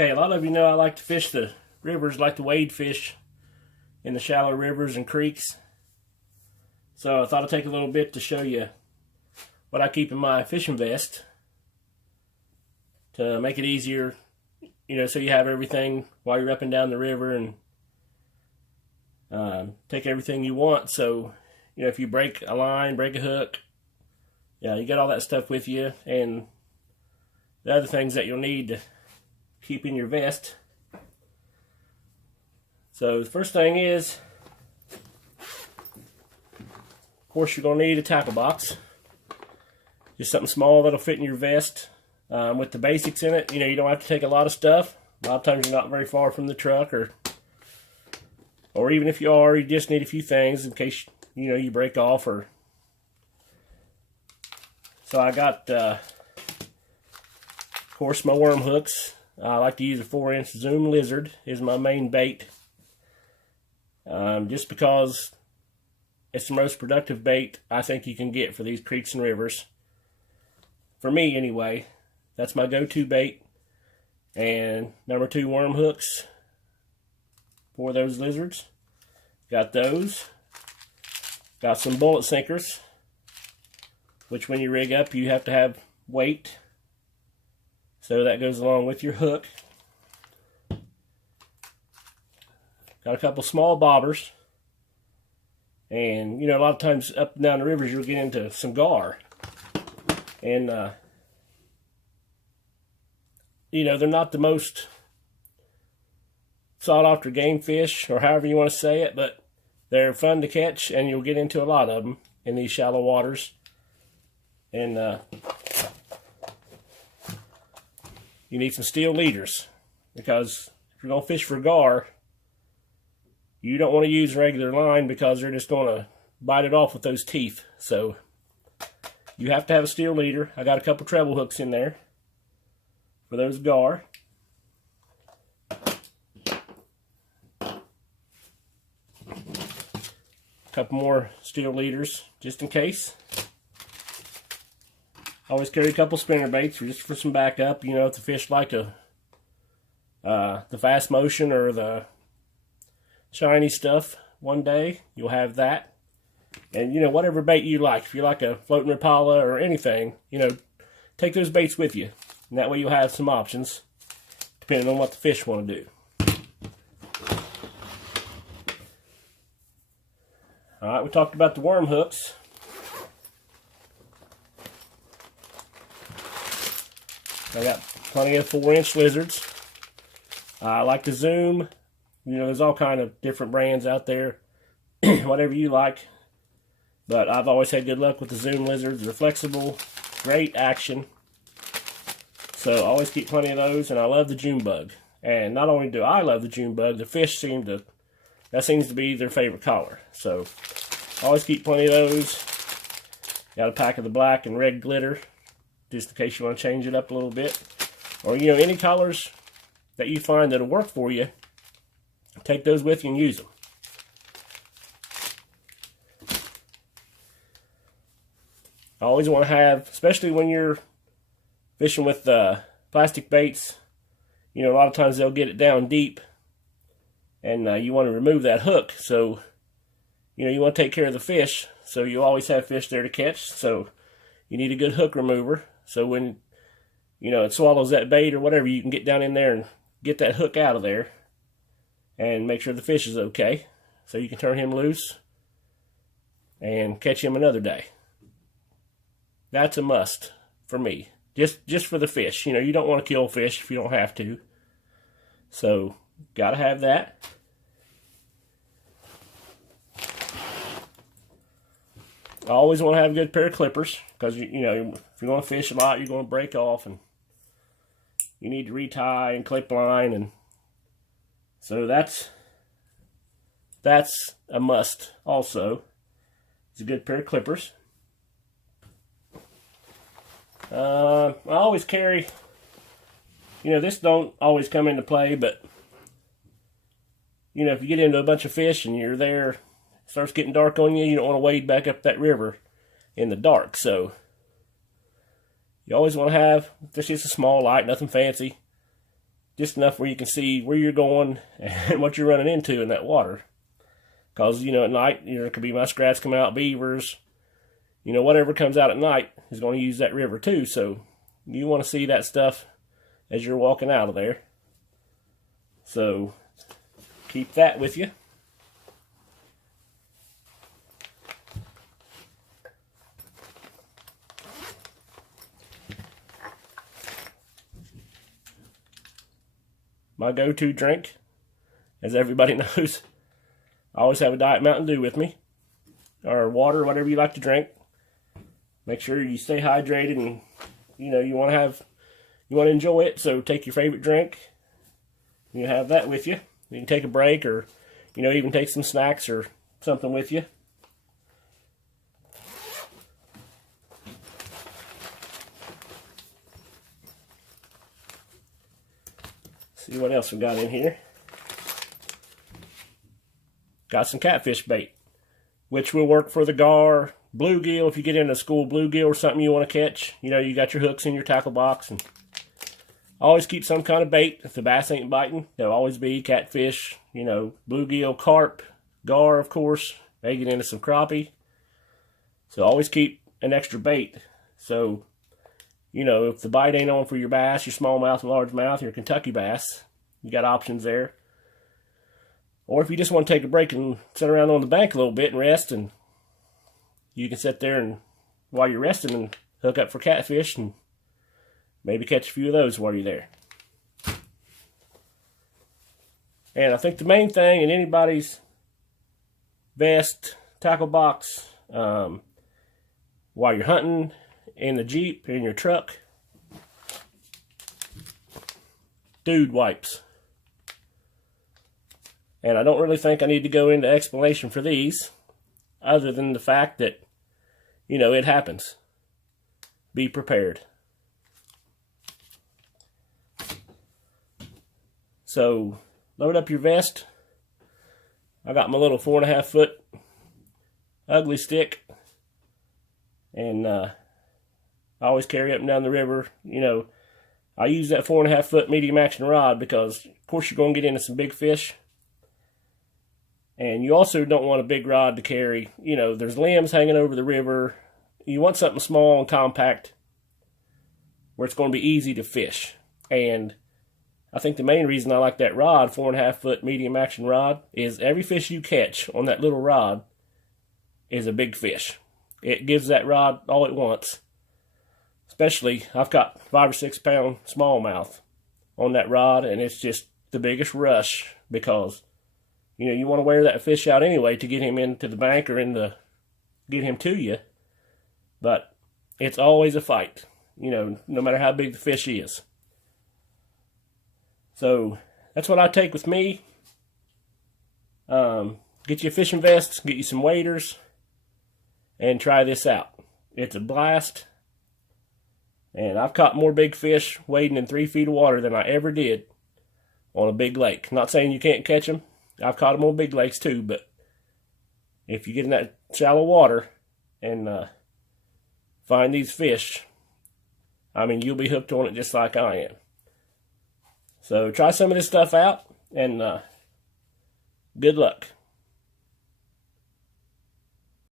Okay, a lot of you know I like to fish the rivers, like to wade fish in the shallow rivers and creeks. So I thought I'd take a little bit to show you what I keep in my fishing vest to make it easier, so you have everything while you're up and down the river and take everything you want. So, if you break a line, break a hook, you got all that stuff with you, and the other things that you'll need to keep in your vest. So the first thing is, of course, you're going to need a tackle box. Just something small that'll fit in your vest with the basics in it. You don't have to take a lot of stuff. A lot of times you're not very far from the truck, or even if you are, you just need a few things in case you break off. So I got, of course, my worm hooks. I like to use a 4-inch Zoom Lizard is my main bait, just because it's the most productive bait I think you can get for these creeks and rivers. For me, anyway, that's my go-to bait. And number 2 worm hooks for those lizards. Got those. Got some bullet sinkers, which when you rig up, you have to have weight. So that goes along with your hook. Got a couple small bobbers. And, a lot of times up and down the rivers, you'll get into some gar. And, they're not the most sought after game fish, or however you want to say it, but they're fun to catch, and you'll get into a lot of them in these shallow waters. And, you need some steel leaders, because if you're going to fish for gar, you don't want to use a regular line because they're just going to bite it off with those teeth. So you have to have a steel leader. I got a couple treble hooks in there for those gar. A couple more steel leaders just in case. Always carry a couple spinner baits just for some backup. If the fish like the fast motion or the shiny stuff one day, you'll have that. And whatever bait you like. If you like a floating Rapala or anything, take those baits with you. And that way you'll have some options depending on what the fish want to do. Alright, we talked about the worm hooks. I got plenty of 4-inch lizards. I like to Zoom. There's all kind of different brands out there. Whatever you like. But I've always had good luck with the Zoom Lizards. They're flexible, great action. So I always keep plenty of those, and I love the June bug. And not only do I love the June bug, the fish that seems to be their favorite color. So I always keep plenty of those. Got a pack of the black and red glitter, just in case you want to change it up a little bit. Or, any colors that you find that'll work for you, take those with you and use them. I always want to have, especially when you're fishing with plastic baits, a lot of times they'll get it down deep, and you want to remove that hook. So, you want to take care of the fish, so you always have fish there to catch. So you need a good hook remover. So when, it swallows that bait or whatever, you can get down in there and get that hook out of there and make sure the fish is okay. So you can turn him loose and catch him another day. That's a must for me. Just for the fish. You don't want to kill fish if you don't have to. So, gotta have that. I always want to have a good pair of clippers, because if you're going to fish a lot, you're going to break off, and you need to retie and clip line, and so that's a must also. It's a good pair of clippers. I always carry, this don't always come into play, but if you get into a bunch of fish and you're there, it starts getting dark on you, you don't want to wade back up that river in the dark. So you always want to have, this is a small light, nothing fancy, just enough where you can see where you're going and what you're running into in that water. Because, you know, at night, you know, there could be muskrats come out, beavers, you know, whatever comes out at night is going to use that river too. So you want to see that stuff as you're walking out of there. So keep that with you. My go-to drink, as everybody knows, I always have a Diet Mountain Dew with me, or water, whatever you like to drink. Make sure you stay hydrated, and you know you want to enjoy it. So take your favorite drink. You have that with you. You can take a break, or you know, even take some snacks or something with you. See what else we got in here. Got some catfish bait, which will work for the gar, bluegill. If you get into a school bluegill or something you want to catch, you know, you got your hooks in your tackle box. And always keep some kind of bait. If the bass ain't biting, there'll always be catfish, you know, bluegill, carp, gar, of course. They get into some crappie. So always keep an extra bait. So, you know, if the bite ain't on for your bass, your smallmouth, largemouth, your Kentucky bass, you got options there. Or if you just want to take a break and sit around on the bank a little bit and rest, and you can sit there and while you're resting and hook up for catfish and maybe catch a few of those while you're there. And I think the main thing in anybody's vest, tackle box, while you're hunting, in the Jeep, in your truck, dude wipes. And I don't really think I need to go into explanation for these, other than the fact that, you know, it happens. Be prepared. So, load up your vest. I got my little 4.5 foot ugly stick. And I always carry up and down the river. You know, I use that 4.5 foot medium action rod because, of course, you're going to get into some big fish. And you also don't want a big rod to carry. You know, there's limbs hanging over the river. You want something small and compact where it's going to be easy to fish. And I think the main reason I like that rod, 4.5 foot medium action rod, is every fish you catch on that little rod is a big fish. It gives that rod all it wants. Especially, I've got 5 or 6 pound smallmouth on that rod, and it's just the biggest rush because, you know, you want to wear that fish out anyway to get him into the bank or get him to you. But it's always a fight, you know, no matter how big the fish is. So that's what I take with me. Get you a fishing vest, get you some waders, and try this out. It's a blast. And I've caught more big fish wading in 3 feet of water than I ever did on a big lake. Not saying you can't catch them. I've caught them on big lakes too, but if you get in that shallow water and find these fish, I mean, you'll be hooked on it just like I am. So try some of this stuff out, and good luck.